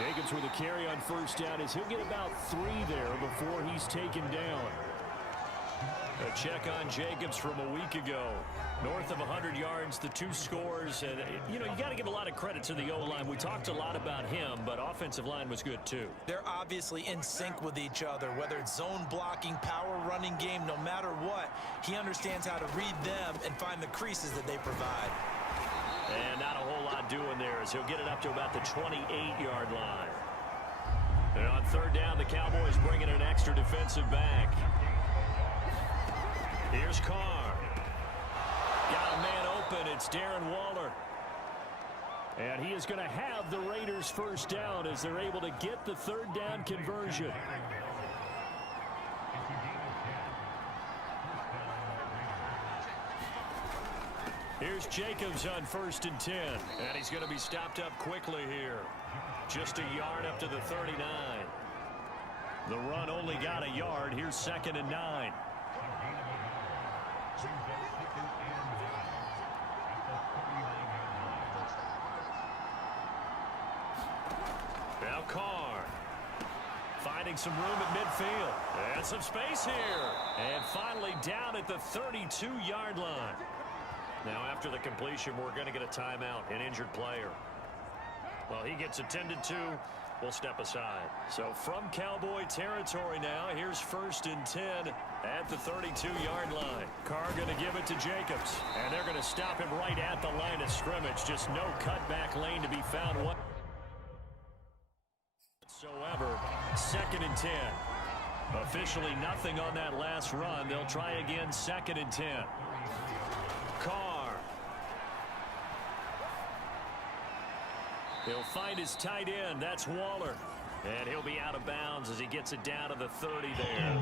Jacobs with a carry on first down as he'll get about 3 there before he's taken down. A check on Jacobs from a week ago. North of 100 yards, the 2 scores. And, you got to give a lot of credit to the O-line. We talked a lot about him, but offensive line was good too. They're obviously in sync with each other, whether it's zone blocking, power running game, no matter what. He understands how to read them and find the creases that they provide. And not a whole lot doing there as he'll get it up to about the 28-yard line. And on third down, the Cowboys bring in an extra defensive back. Here's Carr. Got a man open. It's Darren Waller. And he is going to have the Raiders first down as they're able to get the third down conversion. Here's Jacobs on 1st and 10. And he's going to be stopped up quickly here. Just a yard up to the 39. The run only got a yard. Here's 2nd and 9. Now Carr finding some room at midfield and some space here, and finally down at the 32-yard line. Now after the completion, we're going to get a timeout, an injured player. Well, he gets attended to. We'll step aside. So from Cowboy territory now, here's 1st and 10 at the 32-yard line. Carr going to give it to Jacobs, and they're going to stop him right at the line of scrimmage. Just no cutback lane to be found whatsoever. 2nd and 10. Officially nothing on that last run. They'll try again, 2nd and 10. Carr. He'll find his tight end. That's Waller. And he'll be out of bounds as he gets it down to the 30 there.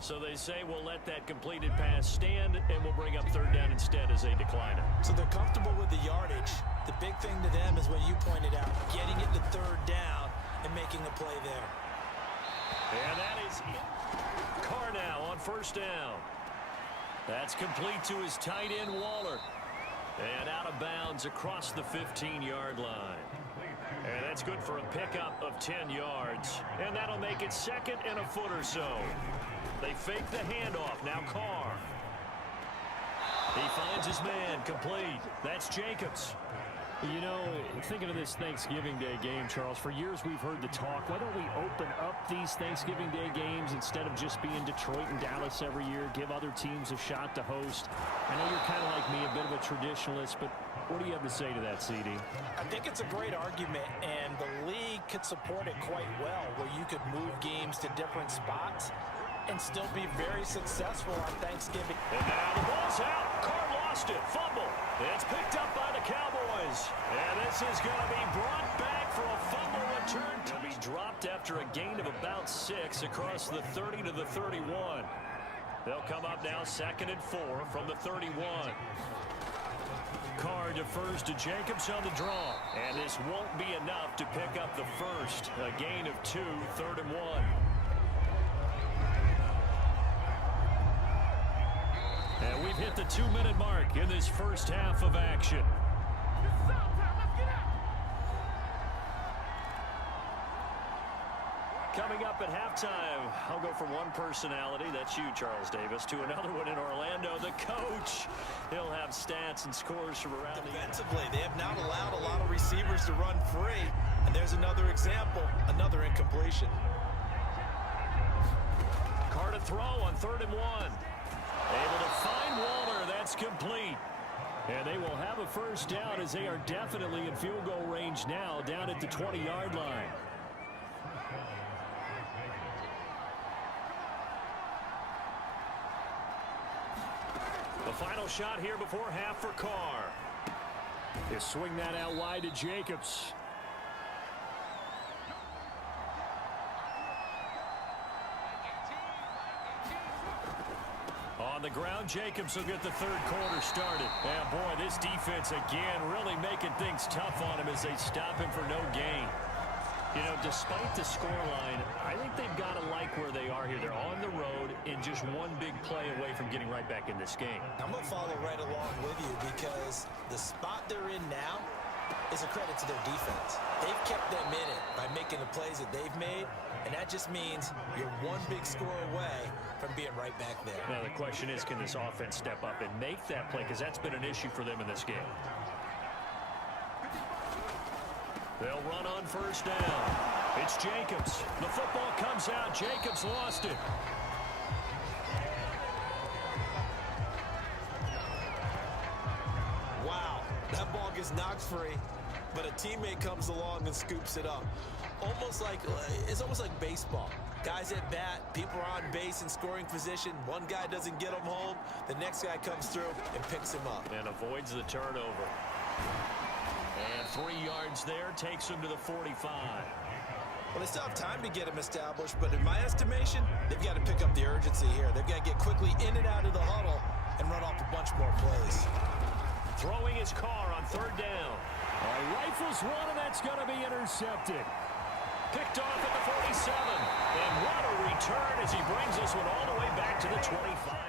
So they say we'll let that completed pass stand, and we'll bring up 3rd down instead as they decline it. So they're comfortable with the yardage. The big thing to them is what you pointed out, getting it to 3rd down and making a play there. And that is it. Carr now on 1st down. That's complete to his tight end, Waller. And out of bounds across the 15-yard line. And that's good for a pickup of 10 yards. And that'll make it 2nd and a foot or so. They fake the handoff. Now Carr. He finds his man complete. That's Jacobs. Thinking of this Thanksgiving Day game, Charles, for years we've heard the talk, why don't we open up these Thanksgiving Day games instead of just being Detroit and Dallas every year, give other teams a shot to host? I know you're kind of like me, a bit of a traditionalist, but what do you have to say to that, CD? I think it's a great argument, and the league could support it quite well, where you could move games to different spots and still be very successful on Thanksgiving. And now the ball's out. Carr lost it. Fumble. It's picked up by the Cowboys. And this is going to be brought back for a fumble return to be dropped after a gain of about 6 across the 30 to the 31. They'll come up now 2nd and 4 from the 31. Carr defers to Jacobs on the draw. And this won't be enough to pick up the first. A gain of 2, 3rd and 1. And we've hit the 2-minute mark in this first half of action. Coming up at halftime, I'll go from one personality, that's you, Charles Davis, to another one in Orlando, the coach. He'll have stats and scores from around defensively. They have not allowed a lot of receivers to run free. And there's another example, another incompletion. Carr to throw on 3rd and 1. Able to find Waller. That's complete. And they will have a first down as they are definitely in field goal range now down at the 20-yard line. The final shot here before half for Carr. He'll swing that out wide to Jacobs. On the ground, Jacobs will get the 3rd quarter started. And boy, this defense again really making things tough on him as they stop him for no gain. You know, despite the scoreline, I think they've got to like where they are here. They're on the road and just one big play away from getting right back in this game. I'm going to follow right along with you because the spot they're in now is a credit to their defense. They've kept them in it by making the plays that they've made, and that just means you're one big score away from being right back there. Now, the question is, can this offense step up and make that play? Because that's been an issue for them in this game. They'll run on first down. It's Jacobs. The football comes out. Jacobs lost it. Wow, that ball gets knocked free, but a teammate comes along and scoops it up. It's almost like baseball. Guys at bat, people are on base in scoring position. One guy doesn't get him home. The next guy comes through and picks him up. And avoids the turnover. And 3 yards there takes him to the 45. Well, they still have time to get him established, but in my estimation, they've got to pick up the urgency here. They've got to get quickly in and out of the huddle and run off a bunch more plays. Throwing his car on third down. Rifles one, and that's going to be intercepted. Picked off at the 47. And what a return as he brings this one all the way back to the 25.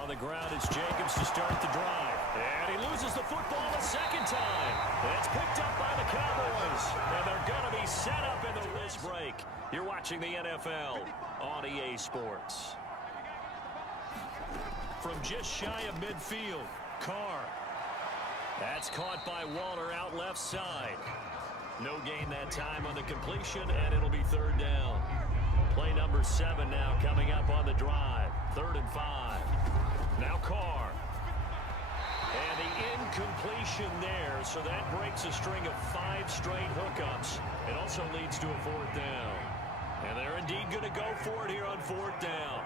On the ground is Jacobs to start the drive. And he loses the football a second time. It's picked up by the Cowboys. And they're going to be set up in the this break. You're watching the NFL on EA Sports. From just shy of midfield, Carr. That's caught by Waller out left side. No gain that time on the completion, and it'll be third down. Play number 7 now coming up on the drive. 3rd and 5. Now Carr. And the incompletion there, so that breaks a string of 5 straight hookups. It also leads to a 4th down. And they're indeed going to go for it here on 4th down.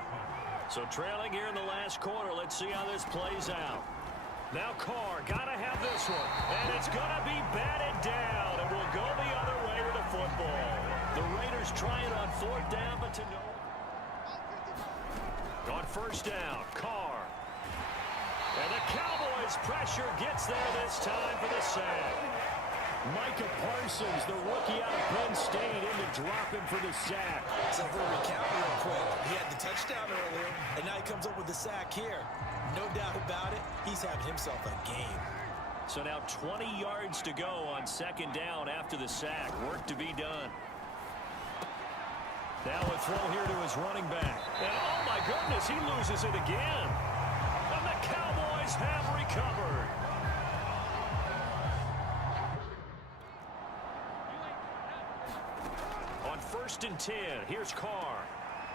So trailing here in the last quarter, let's see how this plays out. Now Carr, got to have this one. And it's going to be batted down. And will go the other way with the football. The Raiders try it on 4th down, but to no. On first down, Carr. And the Cowboys' pressure gets there this time for the sack. Micah Parsons, the rookie out of Penn State, in to drop him for the sack. So for a recount real quick, he had the touchdown earlier, and now he comes up with the sack here. No doubt about it, he's having himself a game. So now 20 yards to go on 2nd down after the sack. Work to be done. Now a throw here to his running back. And oh my goodness, he loses it again. And the Cowboys have recovered. On 1st and 10, here's Carr.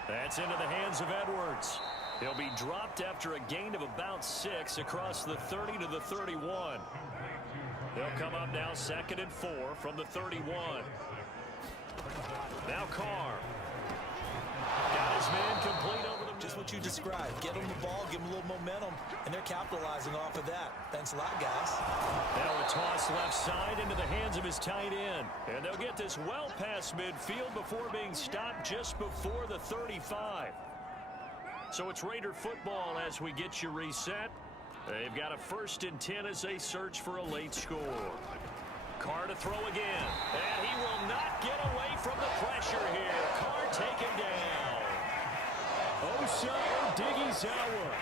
That's into the hands of Edwards. He'll be dropped after a gain of about 6 across the 30 to the 31. They'll come up now 2nd and 4 from the 31. Now Carr. Got his man complete over the middle. Just what you described. Get them the ball, give them a little momentum, and they're capitalizing off of that. Thanks a lot, guys. Now a toss left side into the hands of his tight end. And they'll get this well past midfield before being stopped just before the 35. So it's Raider football as we get you reset. They've got a 1st and 10 as they search for a late score. Carr to throw again. And he will not get away from the pressure here. Carr taken down. Osa Odighizuwa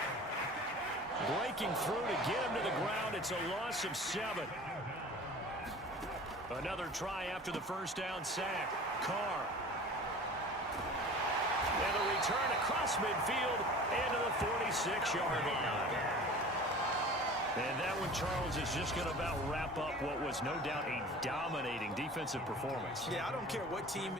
breaking through to get him to the ground. It's a loss of 7. Another try after the 1st down sack. Carr. And a return across midfield into the 46-yard line. And that one, Charles, is just going to about wrap up what was no doubt a dominating defensive performance. Yeah, I don't care what team